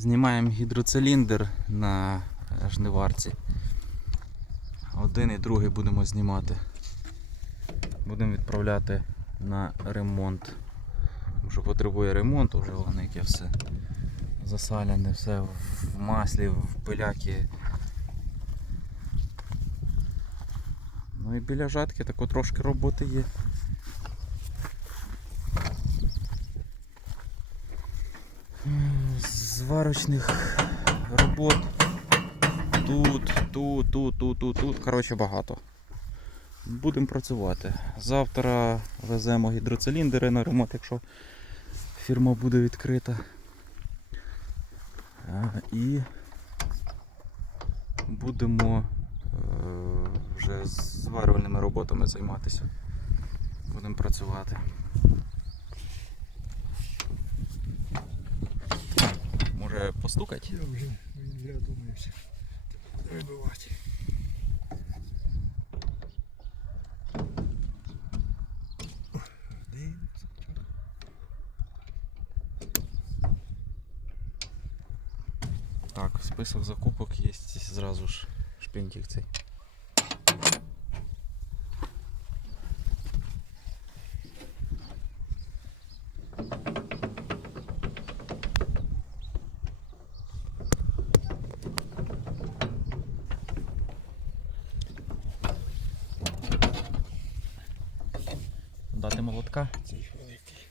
Знімаємо гідроциліндр на е, жниварці. Один і другий будемо знімати. Будемо відправляти на ремонт. Тому що потребує ремонту, вже воно яке все засалене, все в маслі, в пиляки. Ну і біля жатки тако трошки роботи є. М, Зварочних робот тут, тут, тут, тут, тут, тут. Коротше багато. Будемо працювати. Завтра веземо гідроциліндри на ремонт, якщо фірма буде відкрита. І будемо е, вже зварювальними роботами займатися. Будемо працювати. Може постукати? Я вже я думаюся. Вибивати. Так, список закупок є зразу ж шпинтик цей. Дати? Цей великий.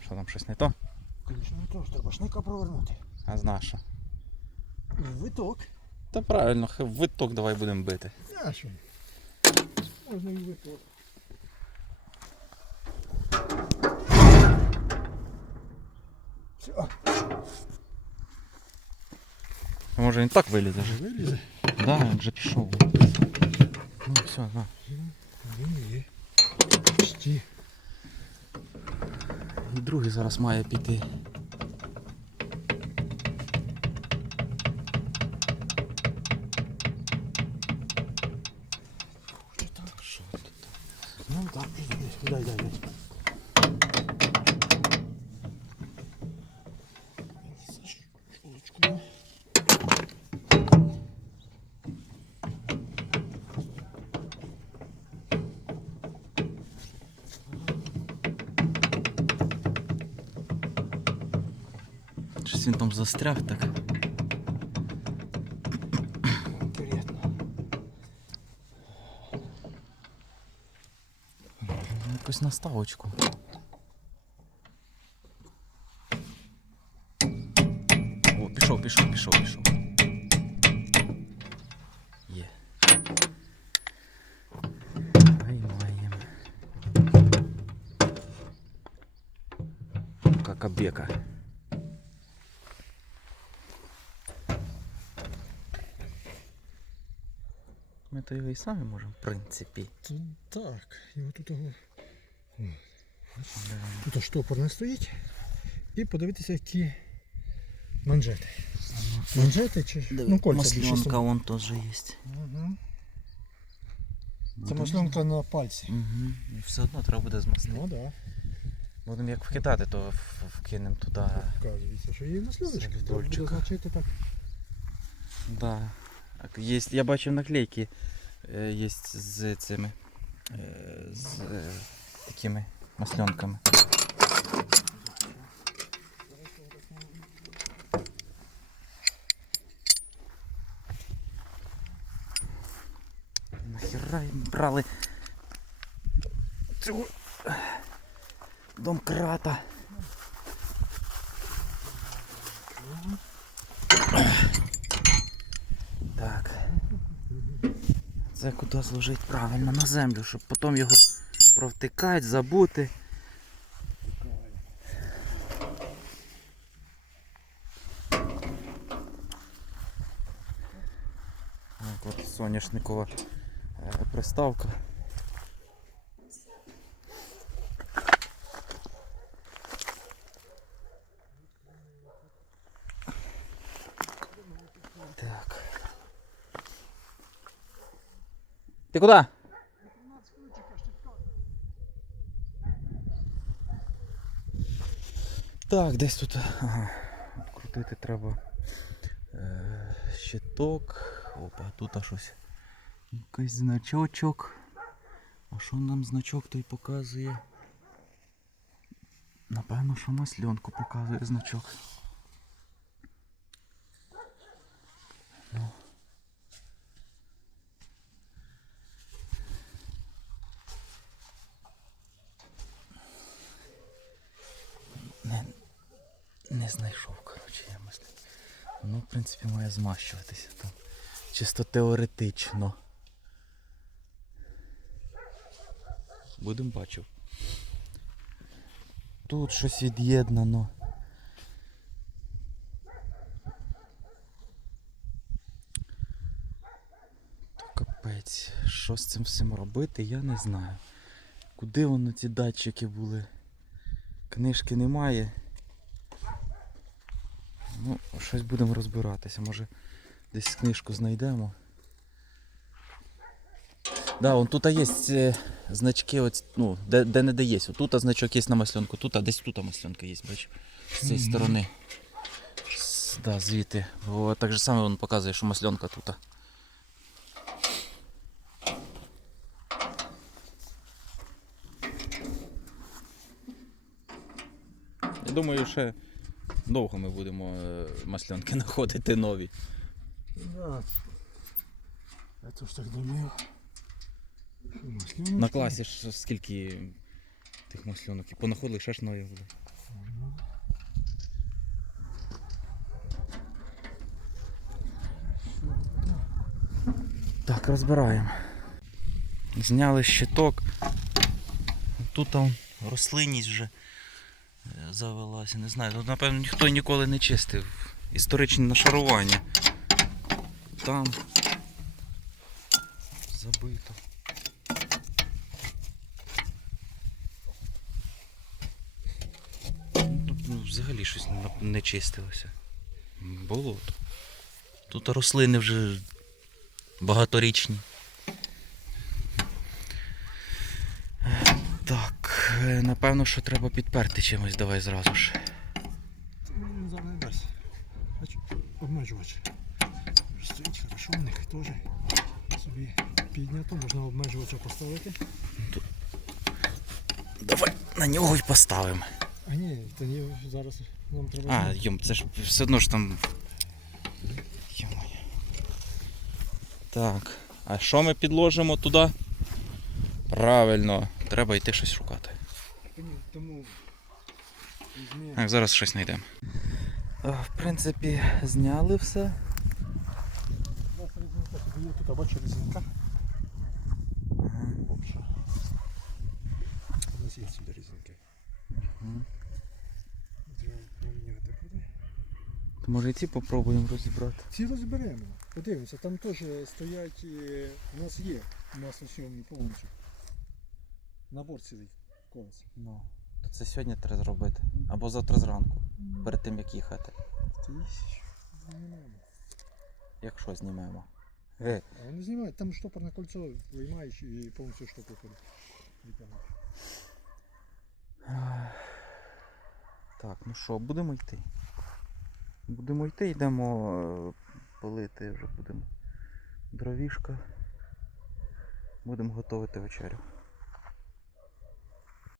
Що там щось не то? Звісно, не то, ж треба шника провернути. А знаєш що? Виток. Та правильно, в виток давай будемо бити. Що? Можна і виток. Все, А може він так вилізе? вилізе. Да, він вже пішов. Ну все, на. Він є. Почти. І другий зараз має піти. Так, що тут? Ну так, дай, дай, дай. він там застряг так. Конкретно. Ну, Якусь наставочку. О, пішов, пішов, пішов, пішов. Є. Виймаємо. Какабека. Ми то його і самі можемо, в принципі. Та Так, і отут того. Тут штопор не стоїть. І подивитися, які манжети. Манжети чи ж? Ну, кольця більше. Масленка вон теж є. Угу. Це масленка на пальці. Угу. І все одно треба буде змастити. Ну. Да. Будемо як вкидати, то вкинемо туди. Вказується, що є масльоночка. Треба буде значити так. Да. Є, я бачив наклейки е, є з цими е, з е, такими масленками. Нахера їм брали цього домкрата. Так. Це куди зложити правильно на землю, щоб потім його провтикати, забути. Так, соняшникова е, приставка. Ти куди? Так, десь тут. Ага. Крутити треба е, щиток. Опа, тут аж щось. Якийсь значочок. А що нам значок той показує? Напевно, що масльонку показує значок. Не знайшов, коротше, я маслі. Ну, в принципі, має змащуватися там. Чисто теоретично. Будемо бачив. Тут щось від'єднано. То капець. Що з цим всім робити, я не знаю. Куди воно ці датчики були? Книжки немає. Щось будемо розбиратися. Може десь книжку знайдемо. Да, вон тут є е, значки, от, ну, де, де не де є. Тут значок є на масленку, тут, а десь тут масленка є, бачиш, з цієї сторони. З, да, звідти. Бо так же саме він показує, що масленка тут. Я думаю, ще довго ми будемо е, масленки знаходити нові. Да. Я теж так думаю. На класі ж скільки тих масленок. Понаходили ще ж нові були. Так, розбираємо. Зняли щиток. Тут там рослинність вже завелася. Не знаю. Тут, напевно, ніхто ніколи не чистив. Історичне нашарування. Там забито. Ну, взагалі щось не- чистилося. Болото. Тут рослини вже багаторічні. Так, напевно, що треба підперти чимось, давай зразу ж. Він зараз не дасть. Обмежувач. Стоїть хорошо у них теж. Собі піднято, можна обмежувача поставити. Давай на нього й поставимо. А ні, то ні, зараз нам треба. А, йом, це ж все одно ж там. Йо-моє. Так, а що ми підложимо туди? Правильно, треба йти щось шукати. Ні, Тому візьми. Так, зараз щось знайдемо. В принципі, зняли все. Тут бачу резинка. У нас є сюди резинки. Може і ці попробуємо розібрати. Ці розберемо. Подивимося, там теж стоять, е, у нас є маслосйомні повністю. Набор цілий колес. Ну, то це сьогодні треба зробити. Або завтра зранку, перед тим як їхати. Тисяч. Знімаємо. Е, А вони знімають, там штопорне кольцо виймаєш і повністю штопор витягнеш. Так, ну що, будемо йти. Будемо йти, йдемо е, пилити вже будемо дровішка. Будемо готувати вечерю.